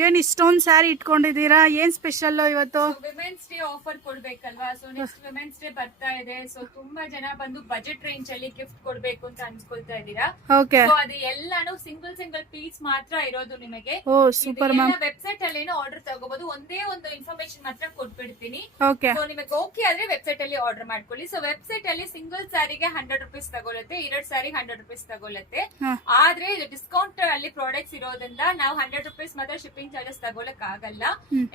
ಏನ್ ಇಷ್ಟೊಂದ್ ಸ್ಯಾರಿ ಇಟ್ಕೊಂಡಿದೀರಾ, ಏನ್ ಸ್ಪೆಷಲ್ ಇವತ್ತು? ವಿಮೆನ್ಸ್ ಡೇ ಆಫರ್ ಕೊಡ್ಬೇಕಲ್ವಾ, ಸೊ ನೆಕ್ಸ್ಟ್ ವಿಮೆನ್ಸ್ ಡೇ ಬರ್ತಾ ಇದೆ. ಸೊ ತುಂಬಾ ಜನ ಬಂದು ಬಜೆಟ್ ರೇಂಜ್ ಅಲ್ಲಿ ಗಿಫ್ಟ್ ಕೊಡ್ಬೇಕು ಅಂತ ಅನ್ಸ್ಕೊಳ್ತಾ ಇದೀರಾ. ಓಕೆ, ಸೊ ಅದು ಎಲ್ಲಾನು ಸಿಂಗಲ್ ಪೀಸ್ ಮಾತ್ರ ಇರೋದು ನಿಮಗೆ. ಓ ಸೂಪರ್ ಮ್ಯಾಮ್. ವೆಬ್ಸೈಟ್ ಅಲ್ಲಿ ಆರ್ಡರ್ ತಗೋಬಹುದು. ಒಂದೇ ಒಂದು ಇನ್ಫಾರ್ಮೇಶನ್ ಮಾತ್ರ ಕೊಟ್ಬಿಡ್ತೀನಿ. ಓಕೆ, ಸೊ ನಿಮಗೆ ಓಕೆ ಆದ್ರೆ ವೆಬ್ಸೈಟ್ ಅಲ್ಲಿ ಆರ್ಡರ್ ಮಾಡ್ಕೊಳ್ಳಿ. ಸೊ ವೆಬ್ಸೈಟ್ ಅಲ್ಲಿ ಸಿಂಗಲ್ ಸ್ಯಾರಿಗೆ 100 ರೂಪೀಸ್ ತಗೊಳುತ್ತೆ, 2 ಸ್ಯಾರಿಗೆ 100 ರೂಪೀಸ್ ತಗೊಳುತ್ತೆ. ಆದ್ರೆ ಇದು ಡಿಸ್ಕೌಂಟ್ ಅಲ್ಲಿ ಪ್ರಾಡಕ್ಟ್ಸ್ ಇರೋದ್ರಿಂದ ನಾವು 100 ರೂಪೀಸ್ ಮಾತ್ರ ಶಿಪ್ಪಿಂಗ್ ಚಾರ್ಜಸ್ ತಗೊಳಕ್ ಆಗಲ್ಲ.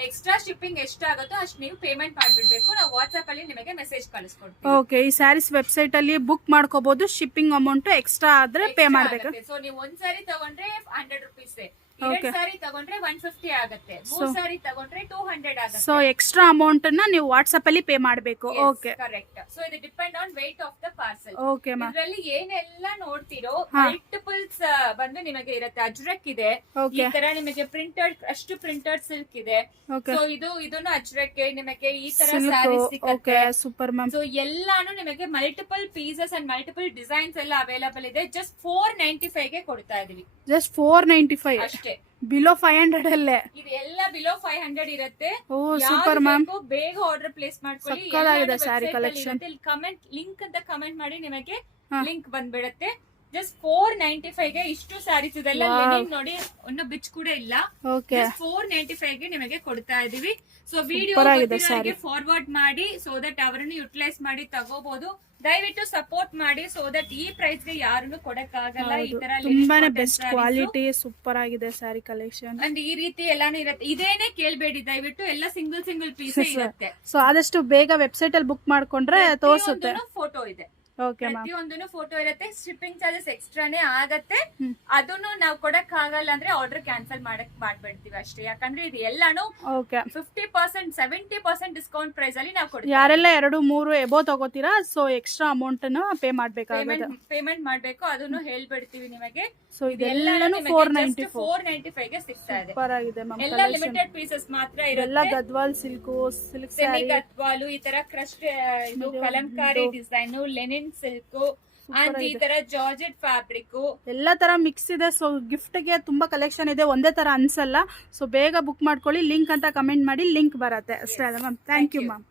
ಎಕ್ಸ್ಟ್ರಾ ಶಿಪ್ಪಿಂಗ್ ಎಷ್ಟಾಗುತ್ತೋ ಅಷ್ಟು ನೀವು ಪೇಮೆಂಟ್ ಮಾಡ್ಬಿಡ್ಬೇಕು. ನಾವು ವಾಟ್ಸ್ಆಪ್ ಅಲ್ಲಿ ನಿಮಗೆ ಮೆಸೇಜ್ ಕಳಿಸ್ಕೊಡ್ತೀವಿ. ಓಕೆ, ಈ ಸ್ಯಾರೀಸ್ ವೆಬ್ಸೈಟ್ ಅಲ್ಲಿ ಬುಕ್ ಮಾಡ್ಕೋಬಹುದು. ಶಿಪ್ಪಿಂಗ್ ಅಮೌಂಟ್ ಎಕ್ಸ್ಟ್ರಾ ಆದ್ರೆ ಪೇ ಮಾಡ್ಬೇಕು. ಸೊ ನೀವು ಒಂದ್ ಸ್ಯಾರಿ ತಗೊಂಡ್ರೆ 100 ರೂಪೀಸ್, 2 ಸ್ಯಾರಿ ತಗೊಂಡ್ರೆ 150 ಆಗುತ್ತೆ, 3 ಸ್ಯಾರಿ ತಗೊಂಡ್ರೆ 200 ಆಗುತ್ತೆ. ಸೊ ಎಕ್ಸ್ಟ್ರಾ ಅಮೌಂಟ್ ಅನ್ನ ನೀವು ವಾಟ್ಸ್ಆಪ್ ಅಲ್ಲಿ ಪೇ ಮಾಡಬೇಕು. Okay, correct. ಸೊ ಇದು depend on weight of the parcel. Okay ma'am. ಇದರಲ್ಲಿ ಏನೆಲ್ಲ ನೋಡ್ತಿರೋ ಮಲ್ಟಿಪಲ್ಸ್ ಬಂದು ನಿಮಗೆ ಇರುತ್ತೆ. ಅಜ್ರಕ್ ಇದೆ, ಈ ತರ ನಿಮಗೆ ಪ್ರಿಂಟೆಡ್ ಸಿಲ್ಕ್ ಇದೆ. ಸೊ ಇದನ್ನು ಅಜ್ರಕ್ ನಿಮಗೆ ಈ ತರ ಸ್ಯಾರಿ ಸಿಗುತ್ತೆ. Super ma'am. ಸೊ ಎಲ್ಲಾನು ನಿಮಗೆ multiple pieces and multiple designs ಎಲ್ಲ ಅವೈಲಬಲ್ ಇದೆ. ಜಸ್ಟ್ 495 ಗೆ ಕೊಡ್ತಾ ಇದೀವಿ. ಜಸ್ಟ್ 495 ಅಷ್ಟೇ, ಬಿಲೋ 500 ಅಲ್ಲೇ. ಇದು ಎಲ್ಲ ಬಿಲೋ 500 ಇರುತ್ತೆ. ಓ ಸೂಪರ್ ಮ್ಯಾಮ್. ಬೇಗ ಆರ್ಡರ್ ಪ್ಲೇಸ್ ಮಾಡ್ಕೊಳ್ಳಿ. ಸಕ್ಕತ್ತಾಗಿದೆ ಸ್ಯಾರಿ ಕಲೆಕ್ಷನ್. ಕಮೆಂಟ್ ಲಿಂಕ್ ಅಂತ ಕಮೆಂಟ್ ಮಾಡಿ, ನಿಮಗೆ ಲಿಂಕ್ ಬಂದ್ಬಿಡುತ್ತೆ. ಜಸ್ಟ್ 495 ಗೆ ಇಷ್ಟು ಸ್ಯಾರೀಸ್ ಇದೆಲ್ಲ ಲಿನಿನ್ ನೋಡಿ, ಒಂದು ಬಿಚ್ ಕೂಡ ಇಲ್ಲ. ಓಕೆ, 495 ಗೆ ನಿಮಗೆ ಕೊಡ್ತಾ ಇದೀವಿ. ಸೊ ವಿಡಿಯೋ ಫಾರ್ವರ್ಡ್ ಮಾಡಿ, ಸೋ ದಟ್ ಅವರನ್ನು ಯುಟಿಲೈಸ್ ಮಾಡಿ ತಗೋಬಹುದು. ದಯವಿಟ್ಟು ಸಪೋರ್ಟ್ ಮಾಡಿ, ಸೋ ದಟ್ ಈ ಪ್ರೈಸ್ ಗೆ ಯಾರನ್ನು ಕೊಡಕ್ಕಾಗಲ್ಲ. ಈ ತರ ತುಂಬಾನೇ ಬೆಸ್ಟ್ ಕ್ವಾಲಿಟಿ, ಸೂಪರ್ ಆಗಿದೆ ಸ್ಯಾರಿ ಕಲೆಕ್ಷನ್. ಅಂಡ್ ಈ ರೀತಿ ಎಲ್ಲಾನು ಇರುತ್ತೆ. ಇದೇನೆ ಕೇಳ್ಬೇಡಿ, ದಯವಿಟ್ಟು ಎಲ್ಲ ಸಿಂಗಲ್ ಪೀಸ್ ಇರುತ್ತೆ. ಸೊ ಆದಷ್ಟು ಬೇಗ ವೆಬ್ಸೈಟ್ ಅಲ್ಲಿ ಬುಕ್ ಮಾಡ್ಕೊಂಡ್ರೆ ತೋರಿಸುತ್ತೆ. ಫೋಟೋ ಇದೆ, ಓಕೆ ಮ್ಯಾಮ್. ಪ್ರತಿಯೊಂದನ್ನು ಫೋಟೋ ಇರುತ್ತೆ. ಶಿಪ್ಪಿಂಗ್ ಚಾರ್ಜಸ್ ಎಕ್ಸ್ಟ್ರಾನೇ ಆಗತ್ತೆ. ಅದನ್ನು ನಾವು ಕೊಡಕ್ ಆಗಲ್ಲ ಅಂದ್ರೆ ಆರ್ಡರ್ ಕ್ಯಾನ್ಸಲ್ ಮಾಡ್ಬಿಡ್ತೀವಿ ಅಷ್ಟೇ. ಯಾಕಂದ್ರೆ ಇದು ಎಲ್ಲಾನು 50%, 70% ಡಿಸ್ಕೌಂಟ್ ಪ್ರೈಸ್ ಅಲ್ಲಿ ನಾವು ಕೊಡ್ತೀವಿ. ಯಾರೆಲ್ಲ 2-3 ಎಬೋ ತಗೋತೀರಾ, ಸೊ ಎಕ್ಸ್ಟ್ರಾ ಅಮೌಂಟ್ ಅನ್ನ ಪೇ ಮಾಡ್ಬೇಕಾಗುತ್ತೆ. ಪೇಮೆಂಟ್ ಮಾಡ್ಬೇಕು, ಅದನ್ನು ಹೇಳ್ಬಿಡ್ತೀವಿ ನಿಮಗೆ. ಸೊ ಇದೆಲ್ಲಾನು 495 ಗೆ ಸಿಗ್ತಾ ಇದೆ. ಸೂಪರ್ ಆಗಿದೆ ಮ್ಯಾಮ್. ಎಲ್ಲ ಲಿಮಿಟೆಡ್ ಪೀಸಸ್ ಮಾತ್ರ ಎಲ್ಲ ಗದ್ವಾಲ್ ಸಿಲ್ಕ್ ಸೆಮಿ ಗದ್ವಾಲು, ಈ ತರ ಕ್ರಸ್ಟ್, ಇದು Kalamkari design, Lenin silk and ಈ ತರ ಜಾರ್ಜೆಟ್ ಫ್ಯಾಬ್ರಿಕ್ ಎಲ್ಲ ತರ ಮಿಕ್ಸ್ ಇದೆ. ಸೊ ಗಿಫ್ಟ್ ಗೆ ತುಂಬಾ ಕಲೆಕ್ಷನ್ ಇದೆ, ಒಂದೇ ತರ ಅನ್ಸಲ್ಲ. ಸೊ ಬೇಗ ಬುಕ್ ಮಾಡ್ಕೊಳ್ಳಿ. ಲಿಂಕ್ ಅಂತ ಕಮೆಂಟ್ ಮಾಡಿ, ಲಿಂಕ್ ಬರುತ್ತೆ ಅಷ್ಟೇ ಅಲ್ಲ ಮ್ಯಾಮ್. Thank you ma'am.